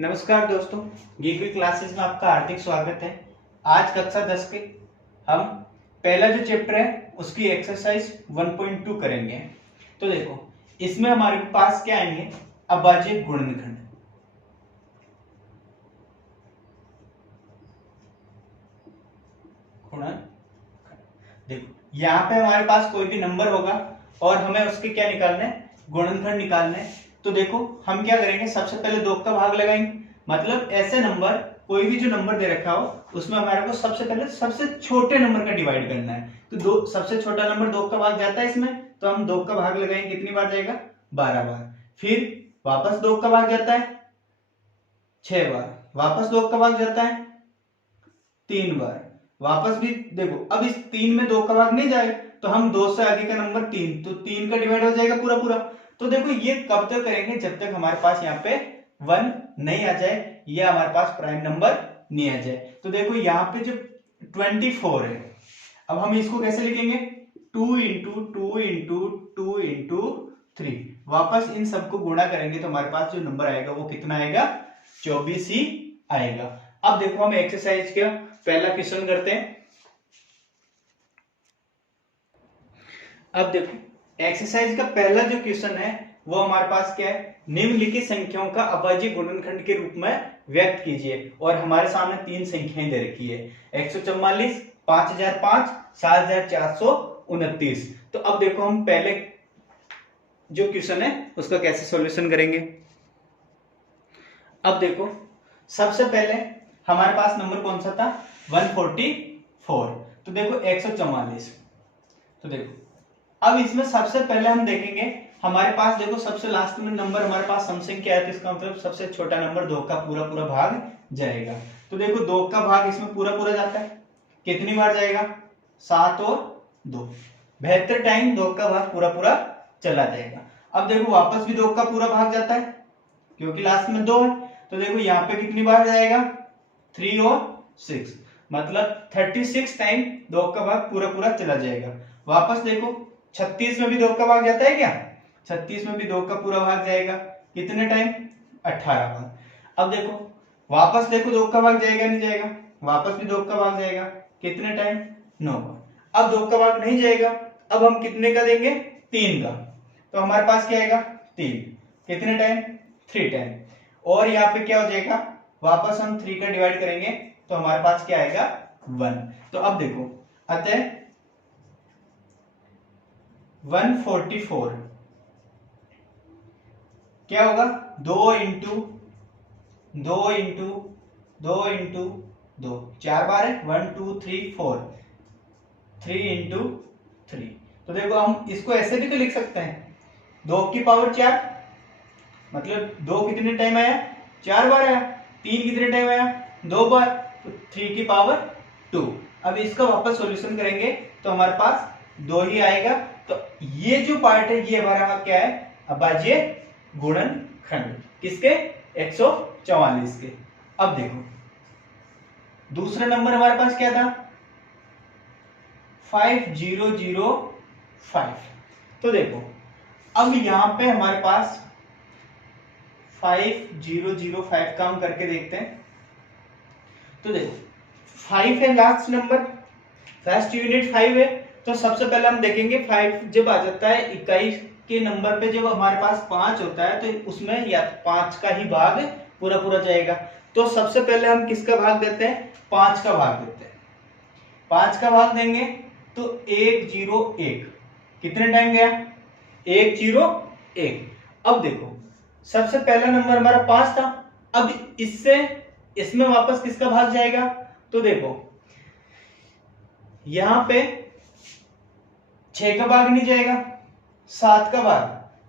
नमस्कार दोस्तों, गीगवी क्लासेस में आपका हार्दिक स्वागत है। आज कक्षा 10 के हम पहला जो चैप्टर है उसकी एक्सरसाइज 1.2 करेंगे। तो देखो, इसमें हमारे पास क्या आएंगे, अभाज्य गुणनखंड। देखो, यहाँ पे हमारे पास कोई भी नंबर होगा और हमें उसके क्या निकालना है, गुणनखंड निकालना है। तो देखो, हम क्या करेंगे, सबसे पहले 2 का भाग लगाएंगे। मतलब ऐसे नंबर, कोई भी जो नंबर दे रखा हो उसमें हमारे को सबसे पहले सबसे छोटे नंबर का डिवाइड करना है। तो दो, सबसे छोटा नंबर 2 का भाग जाता है इसमें, तो हम 2 का भाग लगाएंगे, कितनी बार जाएगा, 12 बार। फिर वापस 2 का भाग जाता है 6 बार, वापस 2 का भाग जाता है 3 बार, वापस भी देखो। अब इस 3 में 2 का भाग नहीं जाए तो हम 2 से आगे का नंबर 3, तो 3 का डिवाइड हो जाएगा पूरा पूरा। तो देखो, ये कब तक करेंगे, जब तक हमारे पास यहाँ पे 1 नहीं आ जाए या हमारे पास प्राइम नंबर नहीं आ जाए। तो देखो, यहाँ पे जो 24 है, अब हम इसको कैसे लिखेंगे, 2 इंटू 2 इंटू 2 इंटू 3। वापस इन सबको गुणा करेंगे तो हमारे पास जो नंबर आएगा वो कितना आएगा, 24 ही आएगा। अब देखो, हम एक्सरसाइज का पहला क्वेश्चन करते हैं। अब देखो, एक्सरसाइज का पहला जो क्वेश्चन है वो हमारे पास क्या है, निम्नलिखित संख्याओं का अभाज्य गुणनखंड के रूप में व्यक्त कीजिए। और हमारे सामने 3 संख्याएं दे रखी है, 144, 5005, 7429। तो अब देखो, हम पहले जो क्वेश्चन है उसका कैसे सॉल्यूशन करेंगे। अब देखो, सबसे पहले हमारे पास नंबर कौन सा था, 144। तो देखो 144। तो देखो, अब इसमें सबसे पहले हम देखेंगे, हमारे पास देखो सबसे लास्ट में नंबर हमारे पास सम संख्या है, तो इसका मतलब सबसे छोटा नंबर 2 का पूरा पूरा भाग जाएगा। तो देखो, 2 का भाग इसमें पूरा पूरा जाता है, कितनी बार जाएगा, 7 और 2, 72 टाइम 2 का भाग पूरा पूरा चला जाएगा। अब देखो, वापस भी 2 का पूरा भाग जाता है क्योंकि लास्ट में 2 है। तो देखो, यहाँ पे कितनी बार जाएगा, 3 और 6, मतलब 36 टाइम 2 का भाग पूरा पूरा चला जाएगा। वापस देखो, 36 में भी 2 का भाग जाता है क्या, 36 में भी 2 का पूरा भाग जाएगा, कितने टाइम, 18 बार। अब देखो, वापस देखो 2 का भाग जाएगा नहीं जाएगा, वापस भी 2 का भाग जाएगा, कितने टाइम, 9 बार। अब 2 का भाग नहीं जाएगा, अब हम कितने का देंगे, 3 का। तो हमारे पास क्या आएगा, 3, कितने टाइम, 3 टाइम। और यहाँ पे क्या हो जाएगा, वापस हम 3 का डिवाइड करेंगे तो हमारे पास क्या आएगा, 1। तो अब देखो, अतः 144 क्या होगा, 2 इंटू 2 इंटू 2 इंटू 2, 4 बार है, 1 2 3 4, 3 इंटू 3। तो देखो, हम इसको ऐसे भी तो लिख सकते हैं, 2 की पावर 4, मतलब 2 कितने टाइम आया, 4 बार आया। 3 कितने टाइम आया, 2 बार, तो 3 की पावर 2। अब इसका वापस सॉल्यूशन करेंगे तो हमारे पास 2 ही आएगा। तो ये जो पार्ट है ये हमारा क्या है, अभाज्य गुणनखंड, किसके, 144 के। अब देखो, दूसरा नंबर हमारे पास क्या था, 5005। तो देखो, अब यहां पे हमारे पास 5005 का हम करके देखते हैं। तो देखो, 5 है लास्ट नंबर, फर्स्ट यूनिट 5 है। तो सबसे पहले हम देखेंगे, 5 जब आ जाता है इकाई के नंबर पे, जब हमारे पास 5 होता है तो उसमें या 5 का ही भाग पूरा पूरा जाएगा। तो सबसे पहले हम किसका भाग देते हैं, 5 का भाग देते हैं। 5 का भाग देंगे तो 101, कितने टाइम गया, 101। अब देखो, सबसे पहला नंबर हमारा 5 था, अब इससे इसमें वापस किसका भाग जाएगा। तो देखो, यहां पे 6 का भाग नहीं जाएगा, 7 का भाग।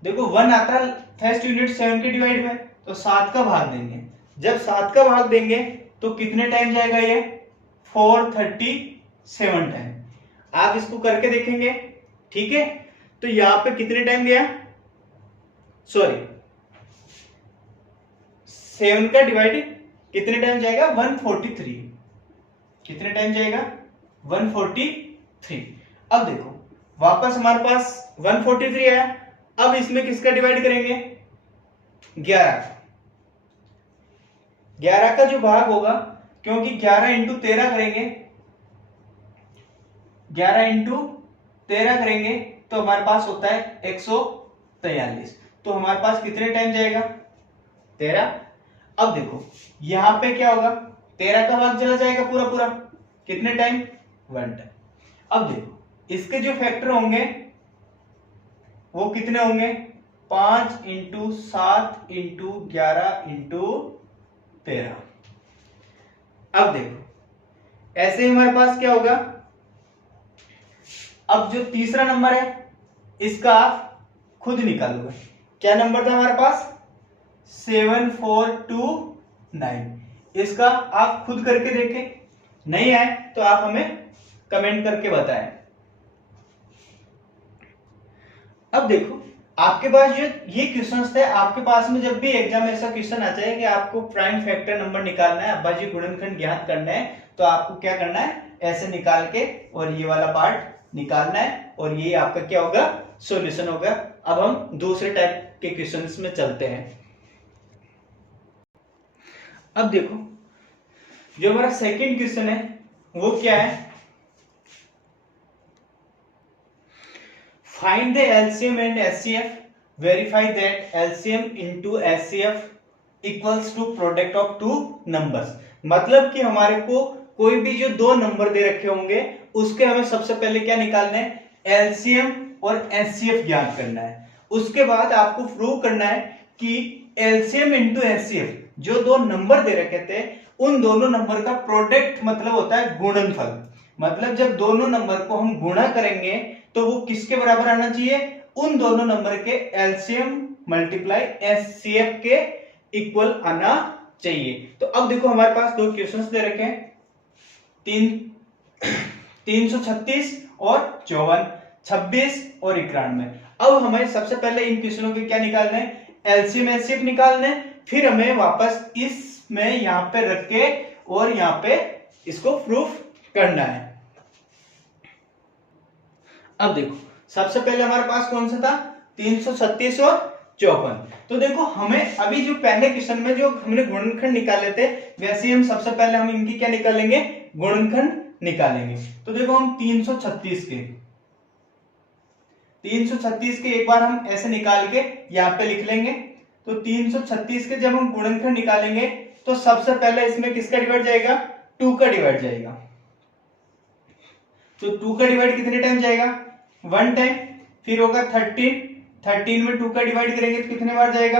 देखो, 1 आता है फर्स्ट यूनिट 7 के डिवाइड में, तो 7 का भाग देंगे। जब 7 का भाग देंगे तो कितने टाइम जाएगा, ये 437 टाइम। आप इसको करके देखेंगे, ठीक है। तो यहां पे कितने टाइम गया, सॉरी 7 का डिवाइड कितने टाइम जाएगा, 143, कितने टाइम जाएगा, 143। अब देखो, वापस हमारे पास 143 आया, अब इसमें किसका डिवाइड करेंगे, 11। 11 का जो भाग होगा, क्योंकि 11 इंटू 13 करेंगे, 11 इंटू 13 करेंगे तो हमारे पास होता है 143। तो हमारे पास कितने टाइम जाएगा? 13। अब देखो यहां पे क्या होगा, 13 का भाग चला जाएगा पूरा पूरा, कितने टाइम? 1 टाइम। अब देखो इसके जो फैक्टर होंगे वो कितने होंगे? 5 इंटू 7 इंटू 11 इंटू 13। अब देखो ऐसे ही हमारे पास क्या होगा, अब जो तीसरा नंबर है इसका आप खुद निकालोगे। क्या नंबर था हमारे पास? 7429। इसका आप खुद करके देखें, नहीं आए तो आप हमें कमेंट करके बताएं। अब देखो आपके पास ये क्वेश्चंस थे, आपके पास में जब भी एग्जाम ऐसा क्वेश्चन आता है कि आपको प्राइम फैक्टर नंबर निकालना है, अब्बाजी गुणनखंड ज्ञात करना है, तो आपको क्या करना है, ऐसे निकाल के और ये वाला पार्ट निकालना है और ये आपका क्या होगा, सॉल्यूशन होगा। अब हम दूसरे टाइप के क्वेश्चंस में चलते हैं। अब देखो जो हमारा सेकंड क्वेश्चन है वो क्या है, find the LCM and HCF, verify that LCM into HCF equals to product of two numbers। मतलब कि हमारे को कोई भी जो दो नंबर दे रखे होंगे उसके हमें सबसे पहले क्या निकालना है, LCM और HCF ज्ञात करना है। उसके बाद आपको प्रूव करना है कि LCM into HCF जो दो नंबर दे रखे थे उन दोनों नंबर का प्रोडक्ट मतलब होता है गुणनफल। मतलब जब दोनों नंबर को हम गुणा करेंगे तो वो किसके बराबर आना चाहिए, उन दोनों नंबर के एलसीएम मल्टीप्लाई एचसीएफ के इक्वल आना चाहिए। तो अब देखो हमारे पास दो क्वेश्चंस दे रखे हैं, 336 और 54, 26 और 91। अब हमें सबसे पहले इन क्वेश्चनों के क्या निकालना है, एलसीएम एचसीएफ निकालना है, फिर हमें वापस इसमें यहां पे रख के और यहां पे इसको प्रूफ करना है। अब देखो सबसे पहले हमारे पास कौन सा था, 336 और 54। तो देखो हमें अभी जो पहले क्वेश्चन में जो हमने गुणनखंड निकाले थे वैसे ही हम सबसे पहले हम इनकी क्या निकालेंगे, गुणनखंड निकालेंगे। तो देखो हम 336 के एक बार हम ऐसे निकाल के यहाँ पे लिख लेंगे। तो 336 के जब हम गुणनखंड निकालेंगे तो सबसे पहले इसमें किसका डिवाइड जाएगा, 2 का डिवाइड जाएगा। तो 2 का डिवाइड कितने टाइम जाएगा, 1 टाइम। फिर होगा 13 में 2 का डिवाइड करेंगे तो कितने बार जाएगा,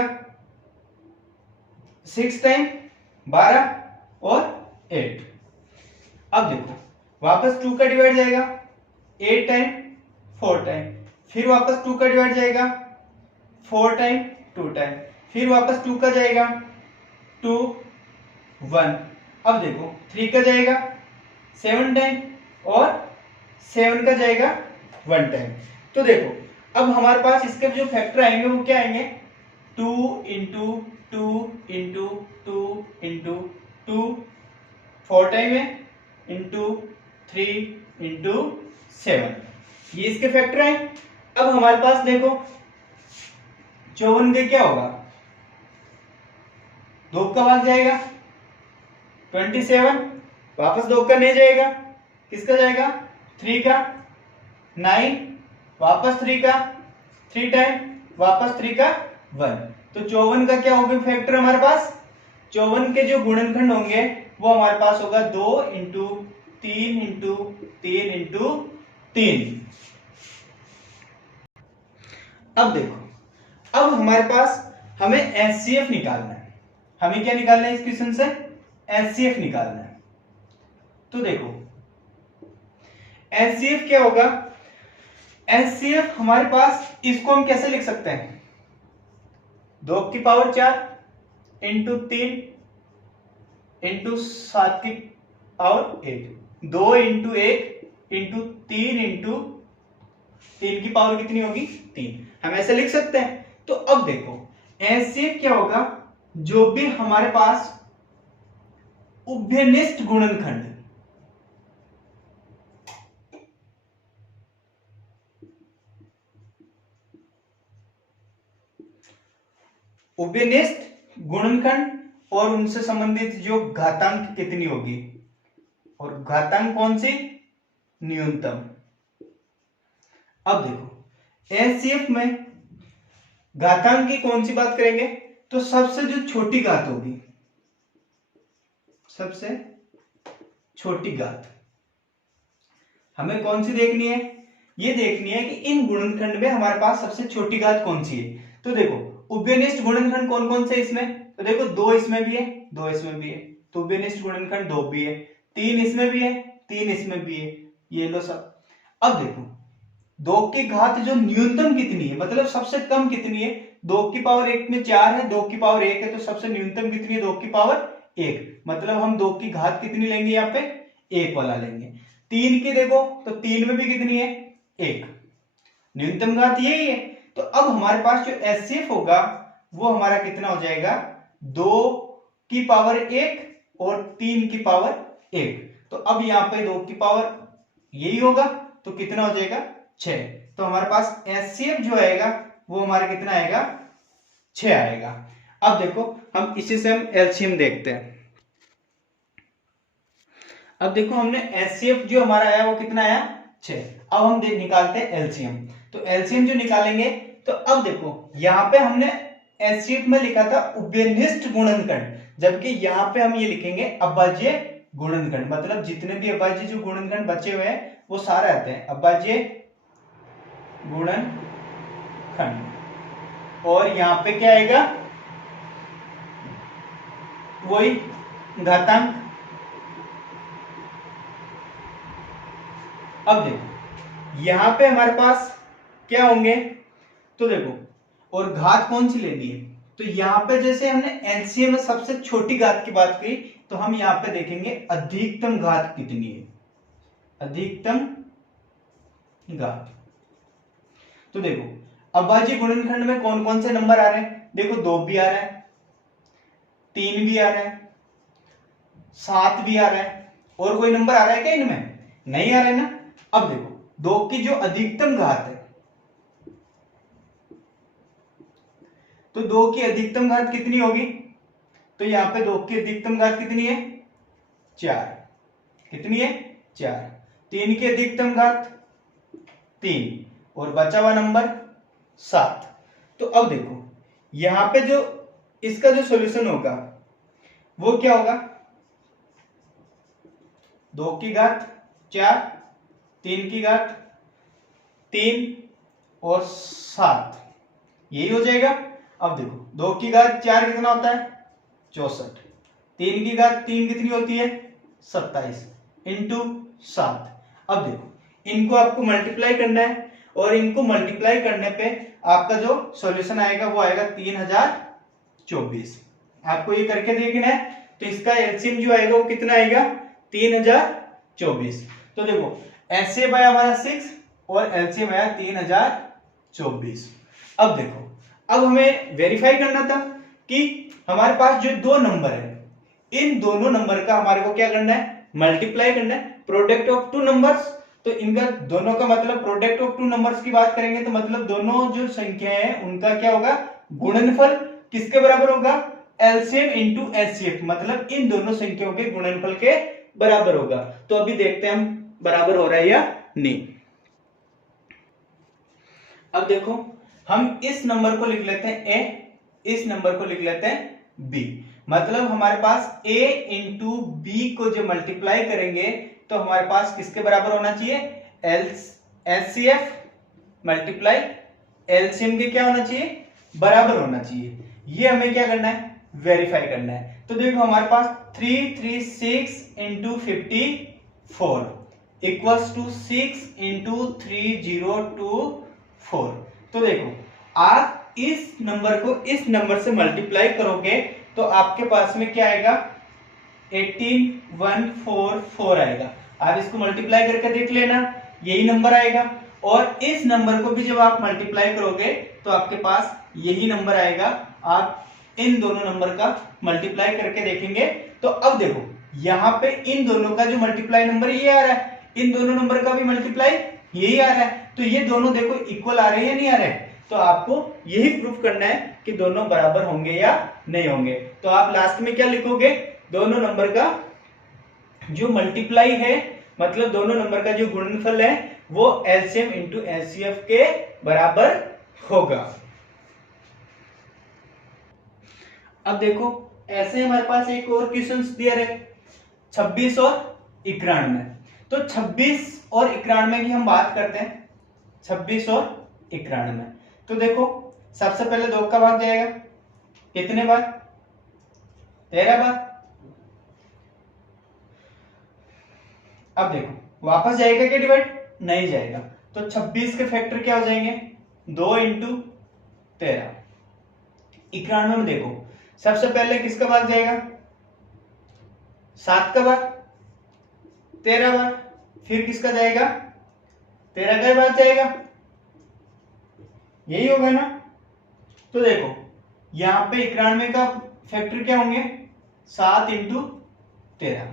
6 टाइम, 12 और 8। अब देखो वापस 2 का डिवाइड जाएगा 8 टाइम, 4 टाइम। फिर वापस 2 का डिवाइड जाएगा 4 टाइम, 2 टाइम। फिर वापस 2 का जाएगा 2, 1। अब देखो 3 का जाएगा 7 टाइम और 7 का जाएगा 1 टाइम। तो देखो अब हमारे पास इसके जो फैक्टर आएंगे वो क्या आएंगे, 2 इंटू 2 इंटू 2 इंटू 2, 4 टाइम है, इंटू 3 इंटू 7, ये इसके फैक्टर आए। अब हमारे पास देखो 54 के क्या होगा, 2 का भाग जाएगा 27, वापस 2 का नहीं जाएगा, किसका जाएगा, 3 का, 9, वापस 3 का, 3 टाइम, वापस 3 का 1। तो 54 का क्या होगा फैक्टर हमारे पास, 54 के जो गुणनखंड होंगे वो हमारे पास होगा 2 इंटू 3 इंटू 3 इंटू 3। अब देखो अब हमारे पास हमें एचसीएफ निकालना है। हमें क्या निकालना है इस क्वेश्चन से, एचसीएफ निकालना है। तो देखो एचसीएफ क्या होगा, एचसीएफ हमारे पास इसको हम कैसे लिख सकते हैं, 2 की पावर 4 इंटू 3 इंटू 7 की पावर 8, 2 इंटू 1 इंटू 3 इंटू 3 की पावर कितनी होगी, 3। हम ऐसे लिख सकते हैं। तो अब देखो एचसीएफ क्या होगा, जो भी हमारे पास उभयनिष्ठ गुणनखंड, उभयनिष्ठ गुणनखंड और उनसे संबंधित जो घातांक कितनी होगी, और घातांक कौन सी, न्यूनतम। अब देखो एचसीएफ में घातांक की कौन सी बात करेंगे, तो सबसे जो छोटी घात होगी, सबसे छोटी घात हमें कौन सी देखनी है, ये देखनी है कि इन गुणनखंड में हमारे पास सबसे छोटी घात कौन सी है। तो देखो उभयनिष्ठ गुणनखंड कौन कौन से इसमें, तो देखो 2 इसमें भी है, 2 इसमें भी है, तो उभयनिष्ठ गुणनखंड 2 भी है, 3 इसमें भी है, 3 इसमें भी है, ये लो सब। अब देखो 2 की घात जो न्यूनतम कितनी है, मतलब सबसे कम कितनी है, 2 की पावर 1 में 4 है, 2 की पावर 1 है, तो सबसे न्यूनतम कितनी है, 2 की पावर 1, मतलब हम 2 की घात कितनी लेंगे, यहाँ पे 1 वाला लेंगे। 3 की देखो तो 3 में भी कितनी है, 1, न्यूनतम घात यही है। तो अब हमारे पास जो एचसीएफ होगा वो हमारा कितना हो जाएगा, 2 की पावर 1 और 3 की पावर 1। तो अब यहाँ पे 2 की पावर यही होगा, तो कितना हो जाएगा, 6। तो हमारे पास एचसीएफ जो आएगा वो हमारा कितना आएगा, 6 आएगा। अब देखो हम इसी से हम एलसीएम देखते हैं। अब देखो हमने एचसीएफ जो हमारा आया वो कितना आया, 6। अब हम निकालते हैं एलसीएम। तो एलसीएम जो निकालेंगे, तो अब देखो यहाँ पे हमने एचसीएफ में लिखा था उभयनिष्ठ गुणनखंड, जबकि यहाँ पे हम ये लिखेंगे अभाज्य गुणनखंड, मतलब जितने भी अभाज्य जो गुणनखंड बचे हुए हैं वो सारे आते हैं अभाज्य गुणनखंड। और यहाँ पे क्या आएगा, वही घातांक। अब देखो यहां पे हमारे पास क्या होंगे, तो देखो और घात कौन सी लेनी है, तो यहां पे जैसे हमने एलसीएम में सबसे छोटी घात की बात की, तो हम यहां पे देखेंगे अधिकतम घात कितनी है, अधिकतम घात। तो देखो अभाज्य गुणनखंड में कौन कौन से नंबर आ रहे हैं, देखो 2 भी आ रहा है, 3 भी आ रहा है, 7 भी आ रहा है, और कोई नंबर आ रहा है क्या इनमें, नहीं आ रहा है ना। अब देखो 2 की जो अधिकतम घात है, तो 2 की अधिकतम घात कितनी होगी, तो यहां पे 2 की अधिकतम घात कितनी है, 4, कितनी है, 4। 3 की अधिकतम घात 3, और बचा हुआ नंबर 7। तो अब देखो यहां पे जो इसका जो सॉल्यूशन होगा वो क्या होगा, 2 की घात 4, 3 की घात 3 और 7, यही हो जाएगा। अब देखो 2 की घात 4 कितना होता है, 64, 3 की घात 3 कितनी होती है, 27 इंटू 7। अब देखो इनको आपको मल्टीप्लाई करना है, और इनको मल्टीप्लाई करने पे आपका जो सॉल्यूशन आएगा वो आएगा 3024। आपको ये करके देखना है, तो इसका एलसीएम जो आएगा वो कितना आएगा, 3024। तो देखो एचसीएफ आया हमारा 6 और एलसीएम आया 3024। अब देखो अब हमें वेरीफाई करना था कि हमारे पास जो 2 नंबर है, इन दोनों नंबर का हमारे को क्या करना है, मल्टीप्लाई करना है, प्रोडक्ट ऑफ 2 नंबर्स। तो इनका दोनों का मतलब प्रोडक्ट ऑफ 2 नंबर्स की बात करेंगे, तो मतलब दोनों जो संख्याएं हैं उनका क्या होगा, गुणनफल किसके बराबर होगा, एलसीएम इंटू एचसीएफ, मतलब इन दोनों संख्याओं के गुणनफल के बराबर होगा। तो अभी देखते हैं हम बराबर हो रहा है या नहीं। अब देखो हम इस नंबर को लिख लेते हैं ए, इस नंबर को लिख लेते हैं बी, मतलब हमारे पास a इंटू बी को जो मल्टीप्लाई करेंगे तो हमारे पास किसके बराबर होना चाहिए, एचसीएफ मल्टीप्लाई एलसीएम के क्या होना चाहिए, बराबर होना चाहिए। ये हमें क्या करना है, वेरीफाई करना है। तो देखो हमारे पास 336 इंटू 54 इक्वल्स टू 6 इंटू 3024। तो देखो आप इस नंबर को इस नंबर से मल्टीप्लाई करोगे तो आपके पास में क्या आएगा, 18144 आएगा। आप इसको मल्टीप्लाई करके देख लेना, यही नंबर आएगा। और इस नंबर को भी जब आप मल्टीप्लाई करोगे तो आपके पास यही नंबर आएगा। आप इन दोनों नंबर का मल्टीप्लाई करके देखेंगे तो अब देखो यहाँ पे इन दोनों का जो मल्टीप्लाई नंबर ये आ रहा है, इन दोनों नंबर का भी मल्टीप्लाई यही आ रहा है, तो ये दोनों देखो इक्वल आ रहे हैं या नहीं आ रहे हैं। तो आपको यही प्रूफ करना है कि दोनों बराबर होंगे या नहीं होंगे। तो आप लास्ट में क्या लिखोगे, दोनों नंबर का जो मल्टीप्लाई है, मतलब दोनों नंबर का जो गुणनफल है वो एलसीएम इंटू एचसीएफ के बराबर होगा। अब देखो ऐसे हमारे पास एक और क्वेश्चन दिया है 26 और 91। तो 26 और 91 की हम बात करते हैं। 26 और 91 तो देखो सबसे पहले 2 का भाग जाएगा, कितने बार, 13 बार। अब देखो वापस जाएगा क्या डिवाइड, नहीं जाएगा। तो 26 के फैक्टर क्या हो जाएंगे, 2 इंटू 13। 91 में देखो सबसे पहले किसका भाग जाएगा, 7 का भाग, 13 बार। फिर किसका जाएगा, 13 का भाग जाएगा, यही होगा ना। तो देखो यहां पे 91 का फैक्टर क्या होंगे, 7 इंटू 13।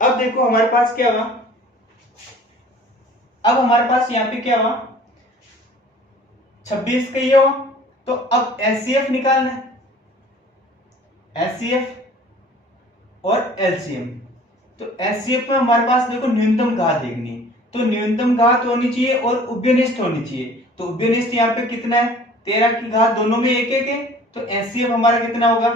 अब देखो हमारे पास क्या हुआ, अब हमारे पास यहाँ पे क्या हुआ, 26 का ये हुआ। तो अब एचसीएफ निकालना है, एचसीएफ और एलसीएम। तो एचसीएफ में हमारे पास देखो न्यूनतम घात देखनी है, तो न्यूनतम घात होनी चाहिए और उभयनिष्ठ होनी चाहिए। तो उभयनिष्ठ यहाँ पे कितना है, 13 की घात दोनों में एक एक है, तो एचसीएफ हमारा कितना होगा,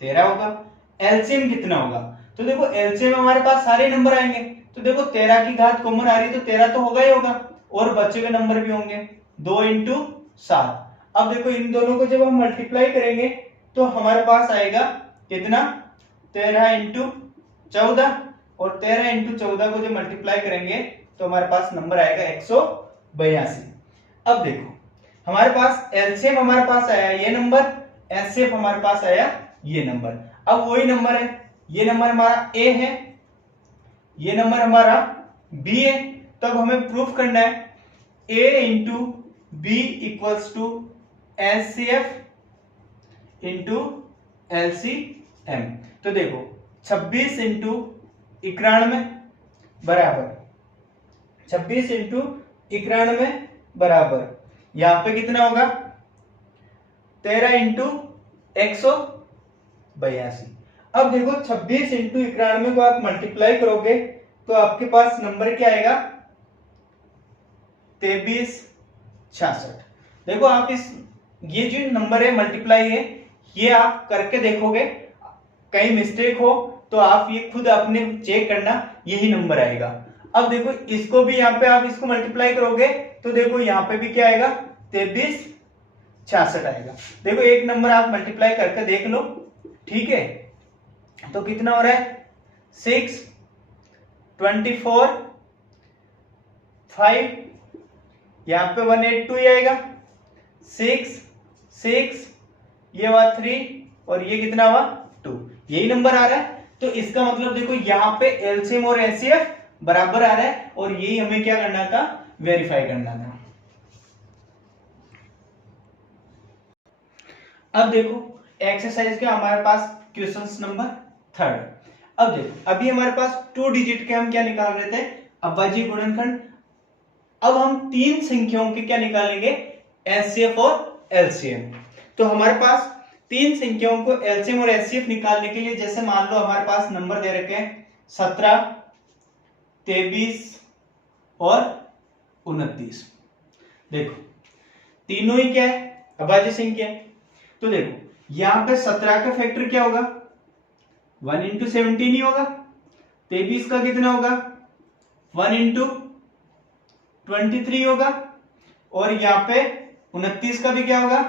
13 होगा। एलसीएम कितना होगा, तो देखो एलसीएम में हमारे पास सारे नंबर आएंगे। तो देखो 13 की घात कॉमन आ रही है तो 13 तो होगा ही होगा, और बचे हुए नंबर भी होंगे, 2 इंटू 7। अब देखो इन दोनों को जब हम मल्टीप्लाई करेंगे तो हमारे पास आएगा कितना, 13 इंटू 14, और 13 इंटू 14 को जब मल्टीप्लाई करेंगे तो हमारे पास नंबर आएगा 182। अब देखो हमारे पास एलसीएम हमारे पास आया ये नंबर, एचसीएफ हमारे पास आया ये नंबर। अब वही नंबर है, ये नंबर हमारा ए है, ये नंबर हमारा बी है। तब हमें प्रूफ करना है A into B equals to HCF into LCM. तो देखो 26 इंटू 91 बराबर 26 इंटू 91 बराबर यहां पे कितना होगा, 13 इंटू 182। अब देखो 26 इंटू 91 को आप मल्टीप्लाई करोगे तो आपके पास नंबर क्या आएगा, 2366। देखो आप इस ये जो नंबर है मल्टीप्लाई है, ये आप करके देखोगे, कहीं मिस्टेक हो तो आप ये खुद अपने चेक करना, यही नंबर आएगा। अब देखो इसको भी यहाँ पे आप इसको मल्टीप्लाई करोगे तो देखो यहाँ पे भी क्या आएगा, 2366 आएगा। देखो एक नंबर आप मल्टीप्लाई करके देख लो, ठीक है। तो कितना हो रहा है, 6, 24, 5, यहाँ पे 182 आएगा, 6, 6, ये हुआ 3 और ये कितना हुआ 2, यही नंबर आ रहा है। तो इसका मतलब देखो यहाँ पे एलसीएम और एचसीएफ बराबर आ रहा है, और यही हमें क्या करना था, वेरीफाई करना था। अब देखो एक्सरसाइज का हमारे पास क्वेश्चन नंबर 3। अब देखो अभी हमारे पास 2 डिजिट के हम क्या निकाल रहे थे, अभाज्य गुणनखंड। अब हम 3 संख्याओं के क्या निकालेंगे, एचसीएफ और एलसीएम। तो हमारे पास 3 संख्याओं को एलसीएम और एचसीएफ निकालने के लिए, जैसे मान लो हमारे पास नंबर दे रखे हैं 17, 23 और 29। देखो तीनों ही क्या है, अभाज्य संख्या है। तो देखो यहां पे 17 का फैक्टर क्या होगा, 1 इंटू 17 ही होगा। 23 का कितना होगा, 1 इंटू 23 होगा। और यहाँ पे 29 का भी क्या होगा,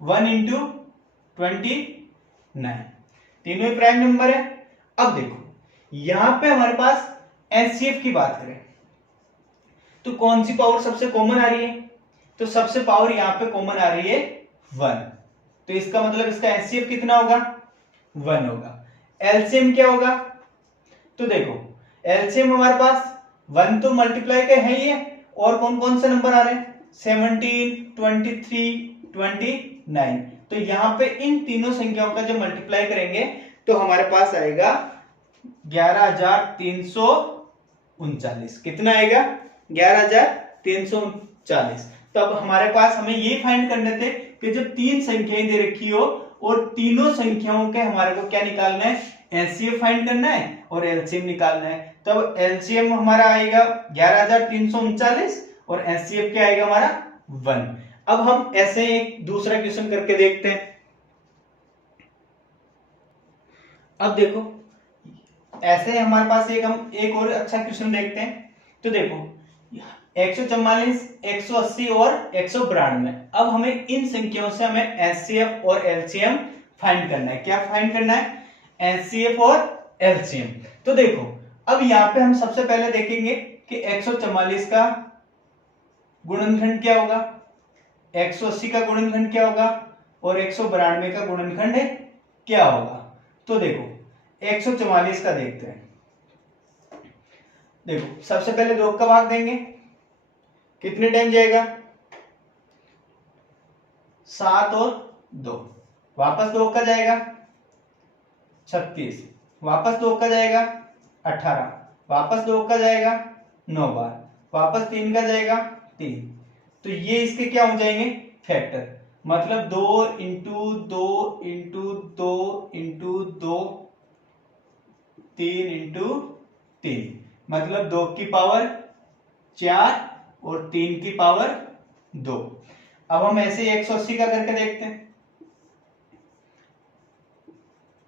1 इंटू 29। तीनों ही प्राइम नंबर है। अब देखो यहां पे हमारे पास एचसीएफ की बात करें तो कौन सी पावर सबसे कॉमन आ रही है, तो सबसे पावर यहां पे कॉमन आ रही है 1। तो इसका मतलब इसका एचसीएफ कितना होगा, 1 होगा। एलसीएम क्या होगा, तो देखो एलसीएम हमारे पास 1 तो मल्टीप्लाई का है ही है, और कौन कौन से नंबर आ रहे हैं, 17, 23, 29। तो यहां पे इन तीनों संख्याओं का जब मल्टीप्लाई करेंगे तो हमारे पास आएगा 11,339। कितना आएगा, 11,339। तब हमारे पास हमें ये फाइंड करने थे कि जब तीन संख्याएं दे रखी हो और तीनों संख्याओं के हमारे को क्या निकालना है, एलसीएम फाइंड करना है और एलसीएम निकालना है। तब एलसीएम हमारा आएगा 11,339 और एलसीएम क्या आएगा हमारा 1। अब हम ऐसे एक दूसरा क्वेश्चन करके देखते हैं। अब देखो ऐसे हमारे पास हम एक और अच्छा क्वेश्चन देखते हैं। तो देखो 144, 180 और 192। अब हमें इन संख्याओं से हमें एचसीएफ और एलसीएम फाइंड करना है। क्या फाइंड करना है, एचसीएफ और एलसीएम। तो देखो अब यहाँ पे हम सबसे पहले देखेंगे कि 144 का गुणनखंड क्या होगा, 180 का गुणनखंड क्या होगा और 192 का गुणनखंड क्या होगा। तो देखो 144 का देखते हैं। देखो सबसे पहले 2 का भाग देंगे, कितने टाइम जाएगा, 7 और 2, वापस 2 का जाएगा 36, वापस 2 का जाएगा 18, वापस 2 का जाएगा 9 बार, वापस 3 का जाएगा 3। तो ये इसके क्या हो जाएंगे, फैक्टर। मतलब 2 इंटू 2 इंटू 2 इंटू 2, 3 इंटू 3, मतलब 2 की पावर 4 और 3 की पावर 2। अब हम ऐसे 180 का करके देखते हैं।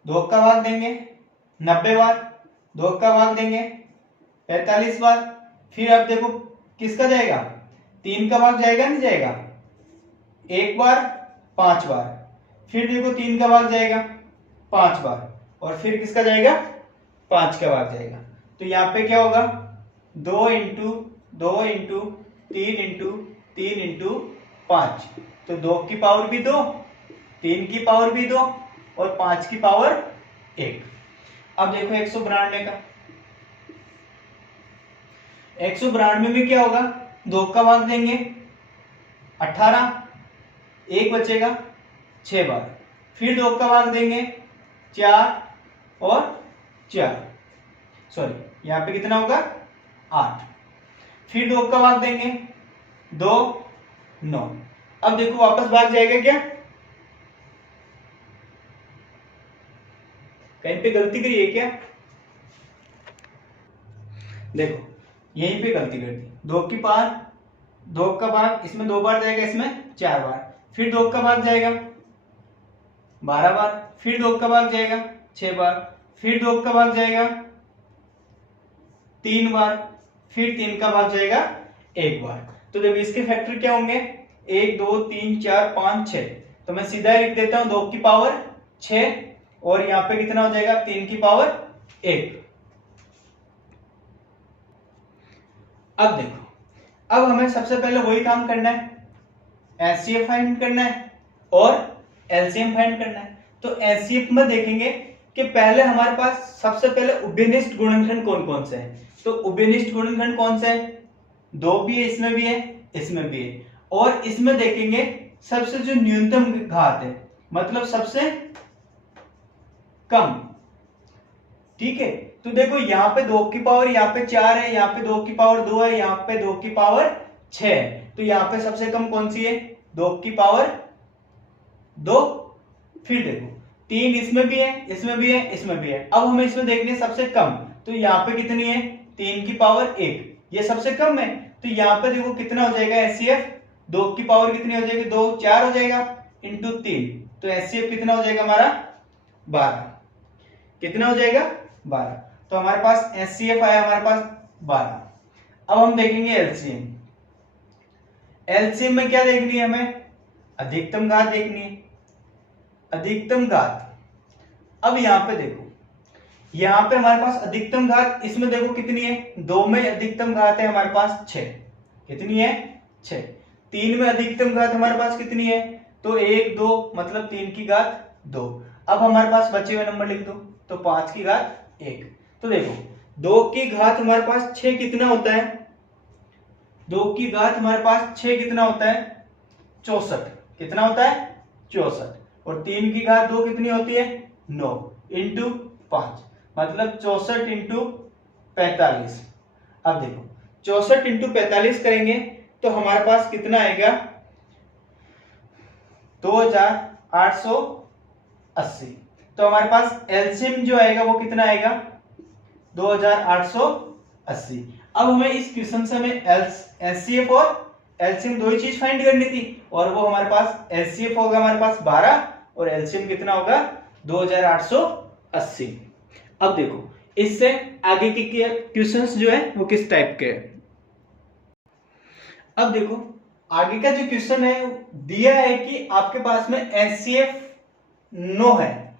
2 का भाग देंगे 90 बार, 2 का भाग देंगे 45 बार। फिर अब देखो किसका जाएगा, 3 का भाग जाएगा नहीं जाएगा, 1 बार 5 बार। फिर देखो 3 का भाग जाएगा 5 बार और फिर किसका जाएगा, 5 का भाग जाएगा। तो यहाँ पे क्या होगा, 2 इंटू 2 इंटू 3 इंटू 3 इंटू 5। तो 2 की पावर भी 2, 3 की पावर भी 2 और 5 की पावर 1। अब देखो 192 का, 192 में क्या होगा, 2 का भाग देंगे 18, 1 बचेगा 6 बार। फिर 2 का भाग देंगे 4 और 4, सॉरी यहाँ पे कितना होगा 8। फिर 2 का भाग देंगे 2, 9। अब देखो वापस भाग जाएगा क्या, कहीं पे गलती करी है क्या, देखो यहीं पे गलती कर दी। 2 की पावर, 2 का भाग इसमें 2 बार जाएगा, इसमें 4 बार। फिर 2 का भाग जाएगा 12 बार। फिर 2 का भाग जाएगा 6 बार। फिर 2 का भाग जाएगा 3 बार। फिर 3 का भाग जाएगा 1 बार। तो देखो इसके फैक्टर क्या होंगे, 1 2 3 4 5 6। तो मैं सीधा लिख देता हूं 2 की पावर 6 और यहाँ पे कितना हो जाएगा, 3 की पावर 1। अब देखो अब हमें सबसे पहले वही काम करना है, एचसीएफ फाइंड करना है और एलसीएम फाइंड करना है। तो एचसीएफ में देखेंगे कि पहले हमारे पास सबसे पहले उभयनिष्ठ गुणनखंड कौन कौन से हैं। तो उभयनिष्ठ गुणनखंड कौन से हैं, 2 भी है, इसमें भी है, इसमें भी है। और इसमें देखेंगे सबसे जो न्यूनतम घात है, मतलब सबसे कम, ठीक है। तो देखो यहाँ पे 2 की पावर यहाँ पे 4 है, यहाँ पे 2 की पावर 2 है, यहाँ पे 2 की पावर 6 है। तो यहाँ पे सबसे कम कौन सी है, 2 की पावर 2। फिर देखो 3 इसमें भी है, इसमें भी है, इसमें भी है। अब हमें इसमें देखने सबसे कम, तो यहाँ पे कितनी है, 3 की पावर 1, ये सबसे कम है। तो यहाँ पे देखो कितना हो जाएगा एचसीएफ, 2 की पावर कितनी हो जाएगी, 2 4 हो जाएगा इंटू 3। तो एचसीएफ कितना हो जाएगा हमारा 12, कितना हो जाएगा 12। तो हमारे पास एचसीएफ आया हमारे पास 12। अब हम देखेंगे एलसीएम। एलसीएम में क्या देखनी है हमें, अधिकतम घात देखनी है, अधिकतम घात। अब यहां पे देखो, यहां पे हमारे पास अधिकतम घात, इसमें देखो कितनी है, 2 में अधिकतम घात है हमारे पास 6, कितनी है 6। 3 में अधिकतम घात हमारे पास कितनी है, तो 1 2 मतलब 3 की घात 2। अब हमारे पास बचे हुए नंबर लिख दो, तो 5 की घात 1। तो देखो 2 की घात हमारे पास 6 कितना होता है, 2 की घात हमारे पास 6 कितना होता है 64, कितना होता है 64। और 3 की घात 2 कितनी होती है 9 इंटू 5, मतलब 64 इंटू 45। अब देखो 64 इंटू 45 करेंगे तो हमारे पास कितना आएगा 2880। तो हमारे पास एलसीएम जो आएगा वो कितना आएगा 2880। अब हमें इस क्वेश्चन से हमें एचसीएफ और एलसीएम दो ही चीज फाइंड करनी थी, और वो हमारे पास एचसीएफ होगा हमारे पास 12 और एलसीएम कितना होगा 2880। अब देखो इससे आगे के क्वेश्चंस जो है वो किस टाइप के हैं। अब देखो आगे का जो क्वेश्चन है दिया है कि आपके पास में एचसीएफ 9 है।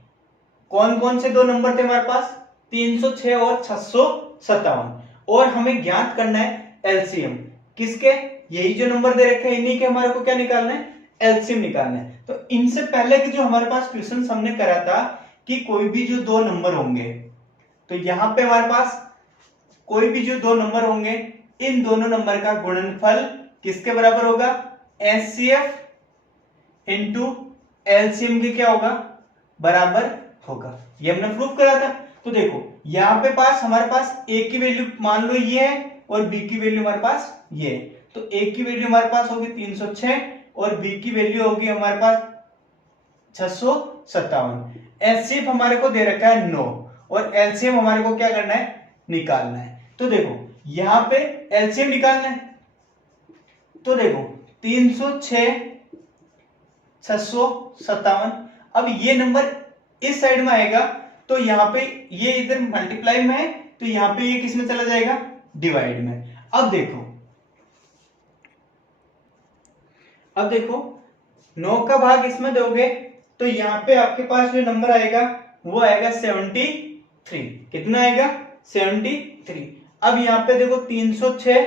कौन कौन से दो नंबर थे हमारे पास 306 और 657, और हमें ज्ञात करना है एलसीएम किसके, यही जो नंबर दे रखे हैं इन्हीं के हमारे को क्या निकालना है एलसीएम निकालना है। तो इनसे पहले के जो हमारे पास क्वेश्चन हमने करा था कि कोई भी जो दो नंबर होंगे, तो यहां पे हमारे पास कोई भी जो दो नंबर होंगे इन दोनों नंबर का गुणनफल किसके बराबर होगा एचसीएफ इंटू एलसीएम के क्या होगा बराबर होगा। ये हमने प्रूफ करा था। तो देखो यहां पे पास हमारे पास ए की वैल्यू मान लो ये है और बी की वैल्यू हमारे पास ये है। तो ए की वैल्यू हमारे पास होगी 306 और बी की वैल्यू होगी हमारे पास 657। एचसीएफ हमारे को दे रखा है 9 और एलसीएम हमारे को क्या करना है निकालना है। तो देखो यहां पे एलसीएम निकालना है, तो देखो 306 657। अब ये नंबर इस साइड में आएगा तो यहां पे ये इधर मल्टीप्लाई में है तो यहां पे ये किस में चला जाएगा डिवाइड में। अब देखो 9 का भाग इसमें दोगे तो यहां पे आपके पास जो नंबर आएगा वो आएगा 73। कितना आएगा 73। अब यहां पे देखो 306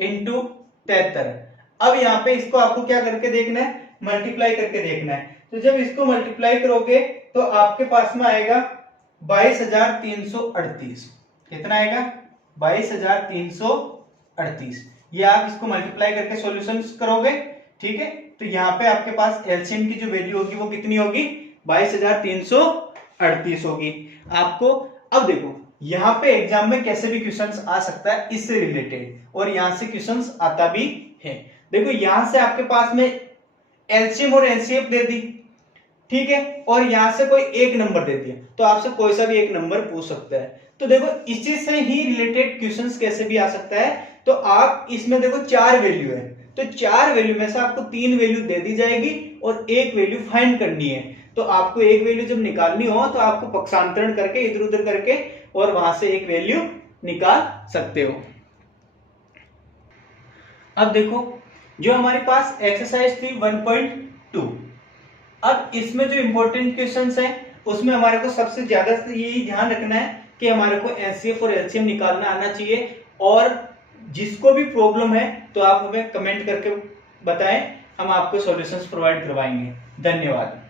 इंटू 73। अब यहां पे इसको आपको क्या करके देखना है मल्टीप्लाई करके देखना है। तो जब इसको मल्टीप्लाई करोगे तो आपके पास में आएगा 22,338। कितना आएगा 22,338। ये आप इसको मल्टीप्लाई करके सॉल्यूशंस करोगे, ठीक है। तो यहाँ पे आपके पास एलसीएम की जो वैल्यू होगी वो कितनी होगी 22,338 होगी आपको। अब देखो यहाँ पे एग्जाम में कैसे भी क्वेश्चंस आ सकता है इससे रिलेटेड, और यहाँ से क्वेश्चंस आता भी है। देखो यहां से आपके पास में एलसीएम और एचसीएफ दे दी, ठीक है, और यहां से कोई एक नंबर दे दिया तो आपसे कोई सा भी एक नंबर पूछ सकता है। तो देखो इसी से ही रिलेटेड क्वेश्चंस कैसे भी आ सकता है। तो आप इसमें देखो 4 वैल्यू है तो 4 वैल्यू में से आपको 3 वैल्यू दे दी जाएगी और एक वैल्यू फाइंड करनी है। तो आपको एक वैल्यू जब निकालनी हो तो आपको पक्षांतरण करके इधर उधर करके और वहां से एक वैल्यू निकाल सकते हो। अब देखो जो हमारे पास एक्सरसाइज थी 1.2, अब इसमें जो इंपॉर्टेंट क्वेश्चंस हैं उसमें हमारे को सबसे ज्यादा यही ध्यान रखना है कि हमारे को एचसीएफ और एलसीएम निकालना आना चाहिए। और जिसको भी प्रॉब्लम है तो आप हमें कमेंट करके बताएं, हम आपको सॉल्यूशंस प्रोवाइड करवाएंगे। धन्यवाद।